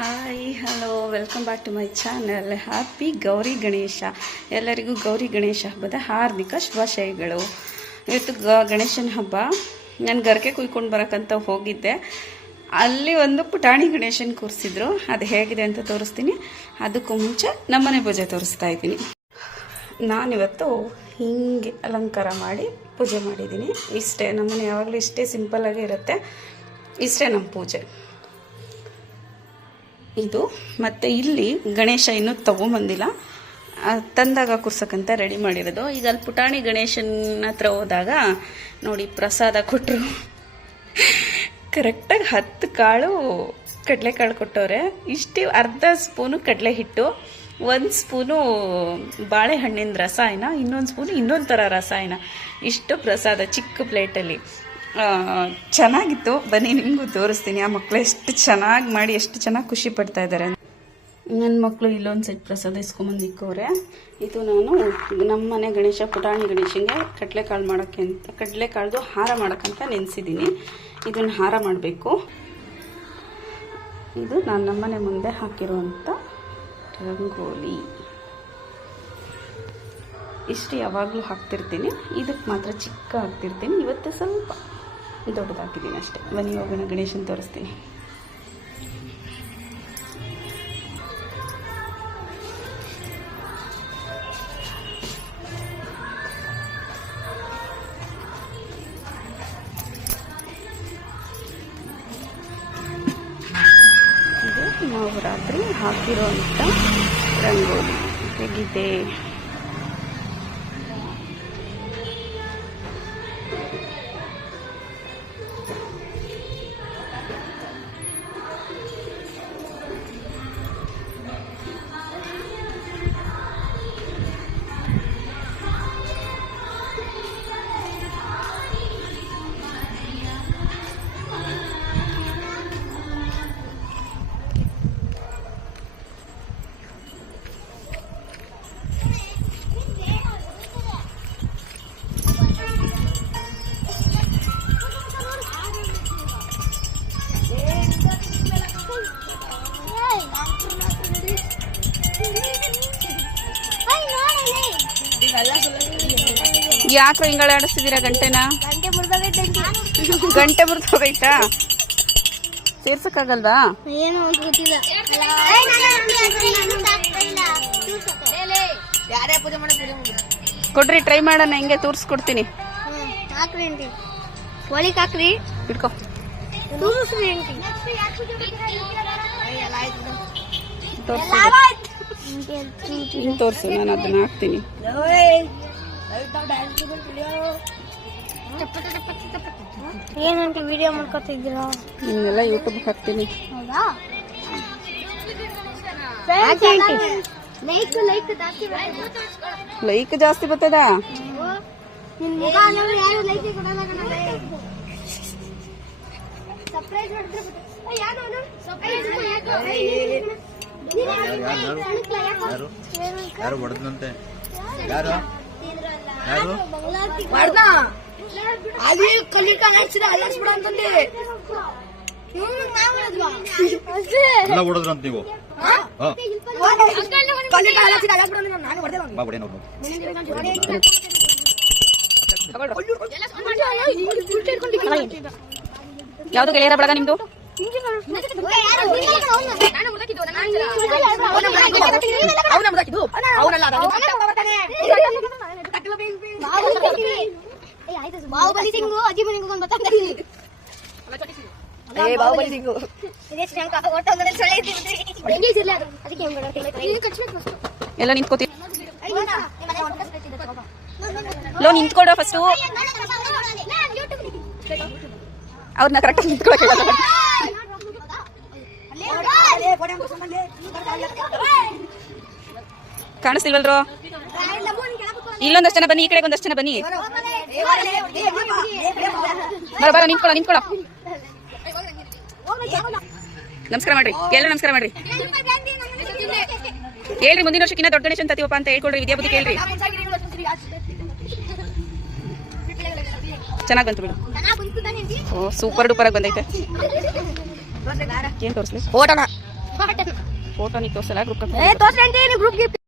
Hi hello welcome back to my channel. Happy Gauri Ganesha. ಎಲ್ಲರಿಗೂ ಗೌರಿ ಗಣೇಶ ಹಬ್ಬದ ಹಾರ್ದಿಕ ಶುಭಾಶಯಗಳು. ಇವತ್ತು ಗಣೇಶನ ಹಬ್ಬ. ನಾನು ಗರ್ಕೆ ಕುಯ್ಕೊಂಡು ಬರೋಕ್ಕಂತ ಹೋಗಿದ್ದೆ. ಅಲ್ಲಿ ಒಂದು ಪುಟಾಣಿ ಗಣೇಶನ ಕೂರಿಸಿದ್ರು. ಅದು ಹೇಗಿದೆ ಅಂತ ತೋರಿಸ್ತೀನಿ. ಅದಕ್ಕೂ ಮುಂಚೆ ನಮ್ಮನೆ ಪೂಜೆ ತೋರಿಸ್ತಾ ಇದ್ದೀನಿ. ನಾನಿವತ್ತು ಹಿಂಗೆ ಅಲಂಕಾರ ಮಾಡಿ ಪೂಜೆ ಮಾಡಿದ್ದೀನಿ. ಇಷ್ಟೇ, ನಮ್ಮನೆ ಯಾವಾಗಲೂ ಇಷ್ಟೇ ಸಿಂಪಲ್ಲಾಗೇ ಇರುತ್ತೆ. ಇಷ್ಟೇ ನಮ್ಮ ಪೂಜೆ. ಇದು ಮತ್ತು ಇಲ್ಲಿ ಗಣೇಶ ಇನ್ನೂ ತೊಗೊಂಬಂದಿಲ್ಲ, ತಂದಾಗ ಕೂರ್ಸಕ್ಕಂತ ರೆಡಿ ಮಾಡಿರೋದು. ಈಗ ಅಲ್ಲಿ ಪುಟಾಣಿ ಗಣೇಶನ ಹತ್ರ ಹೋದಾಗ ನೋಡಿ ಪ್ರಸಾದ ಕೊಟ್ಟರು. ಕರೆಕ್ಟಾಗಿ 10 ಕಾಳು ಕಡಲೆಕಾಳು ಕೊಟ್ಟವ್ರೆ. ಇಷ್ಟು ಅರ್ಧ ಸ್ಪೂನು ಕಡಲೆ ಹಿಟ್ಟು, 1 ಸ್ಪೂನು ಬಾಳೆಹಣ್ಣಿನ ರಸಾಯನ, ಇನ್ನೊಂದು ಸ್ಪೂನು ಇನ್ನೊಂದು ಥರ ರಸಾಯನ. ಇಷ್ಟು ಪ್ರಸಾದ ಚಿಕ್ಕ ಪ್ಲೇಟಲ್ಲಿ. ಚೆನ್ನಾಗಿತ್ತು. ಬನ್ನಿ ನಿಮಗೂ ತೋರಿಸ್ತೀನಿ. ಆ ಮಕ್ಕಳು ಎಷ್ಟು ಚೆನ್ನಾಗಿ ಮಾಡಿ ಎಷ್ಟು ಚೆನ್ನಾಗಿ ಖುಷಿ ಪಡ್ತಾ ಇದ್ದಾರೆ. ನನ್ನ ಮಕ್ಕಳು ಇಲ್ಲೊಂದು ಸೆಟ್ ಪ್ರಸಾದ ಇಸ್ಕೊಂಬಂದು ಇಕ್ಕವ್ರೆ. ಇದು ನಾನು ನಮ್ಮ ಮನೆ ಗಣೇಶ ಪುಟಾಣಿ ಗಣೇಶನಿಗೆ ಕಡಲೆಕಾಳು ಮಾಡೋಕ್ಕೆ ಅಂತ, ಕಡಲೆಕಾಳ್ದು ಹಾರ ಮಾಡೋಕ್ಕಂತ ನೆನೆಸಿದ್ದೀನಿ. ಇದನ್ನು ಹಾರ ಮಾಡಬೇಕು. ಇದು ನಾನು ನಮ್ಮನೆ ಮುಂದೆ ಹಾಕಿರುವಂಥ ರಂಗೋಲಿ. ಇಷ್ಟು ಯಾವಾಗಲೂ ಹಾಕ್ತಿರ್ತೀನಿ. ಇದಕ್ಕೆ ಮಾತ್ರ ಚಿಕ್ಕ ಹಾಕ್ತಿರ್ತೀನಿ. ಇವತ್ತು ಸ್ವಲ್ಪ ದೊಡ್ಡದಾಕಿದ್ದೀನಿ ಅಷ್ಟೇ. ಬನ್ನಿ ಹೋಗೋಣ, ಗಣೇಶನ ತೋರಿಸ್ತೀನಿ. ಇದು ನಾವು ರಾತ್ರಿ ಹಾಕಿರೋಂಥ ರಂಗೋಲಿ ಹೇಗಿದೆ. ಯಾಕ್ರು ಹಿಂಗಳ ಆಡಿಸ್ತಿದ್ದೀರಾ ಗಂಟೆನ? ಗಂಟೆ ಮುರಿದೋಗೈತಾ? ಸೇರ್ಸಕ್ಕಾಗಲ್ವಾ? ಕೊಡ್ರಿ, ಟ್ರೈ ಮಾಡೋಣ. ಹಿಂಗೆ ತೋರಿಸ್ಕೊಡ್ತೀನಿ. ಇಟ್ಕೋ. ತೋರಿಸು, ನಾನು ಅದನ್ನ ಹಾಕ್ತೀನಿ. ಏನಂತ ವಿಡಿಯೋ ಮಾಡ್ಕೊತಿದ್ದೀರಾ? ನಿಮ್ನೆಲ್ಲ ಯೂಟ್ಯೂಬ್ಗೆ ಹಾಕ್ತೀನಿ. ಲೈಕ್ ಜಾಸ್ತಿ ಬರ್ತದ? ಯಾರು ಹೊಡೆದಂತೆ? ಯಾರು ಅಲ್ಲಿ ಕಲಿಕ ಹಾಕ್ಸಿದ ಅಲ್ಲಿಸ್ಬಿಡ ಅಂತಂದೆ ಎಲ್ಲ ಹೊಡೆದ್ರು ಅಂತ ನೀವು? ಯಾವ್ದು ಗೆಳೆಯರ ಬಳಗ ನಿಮ್ದು? ಬಾಹುಬಲಿ ಸಿಂಗು ಅಜ್ಜಿ ಮನೆಗೆ ಬಾಹುಬಲಿ ಸಿಂಗು ಎಲ್ಲ ನಿಂತ್ಕೋತಿ. ಲೋ ನಿಂತ್ಕೊಡೋ ಫಸ್ಟ್. ಅವ್ರನ್ನ ಕರೆಕ್ಟ್ ನಿಂತ್ಕೊಳಕ್ಕೆ ಕಾಣಿಸ್ತಿಲ್ವಲ್ರು? ಇಲ್ಲೊಂದಷ್ಟು ಜನ ಬನ್ನಿ, ಈ ಕಡೆಗೆ ಒಂದಷ್ಟು ಜನ ಬನ್ನಿ. ಬರ ನಿಂತ್ಕೊಳ. ನಮಸ್ಕಾರ ಮಾಡ್ರಿ, ಎಲ್ಲರೂ ನಮಸ್ಕಾರ ಮಾಡ್ರಿ. ಹೇಳ್ರಿ, ಮುಂದಿನ ವರ್ಷಕ್ಕಿನ್ನ ದೊಡ್ಡ ಗಣೇಶನ್ ತತೀವಪ್ಪ ಅಂತ ಹೇಳ್ಕೊಳ್ರಿ. ವಿದ್ಯಾಬುದ್ಧಿ ಕೇಳ್ರಿ. ಚೆನ್ನಾಗಿ ಬಂತು ಬಿಡು. ಓ ಸೂಪರ್ ಡೂಪರ್ ಆಗಿ ಬಂದೈತೆ. ಏನ್ ತೋರಿಸ್ಲಿ? ಓಟೋಣ ಫೋಟೋ ನೀ ತೋರ್ಸಲ್ಲ ಗ್ರೂಪ್ ತೋರ್ಸ್ರಿ ಗ್ರೂಪ್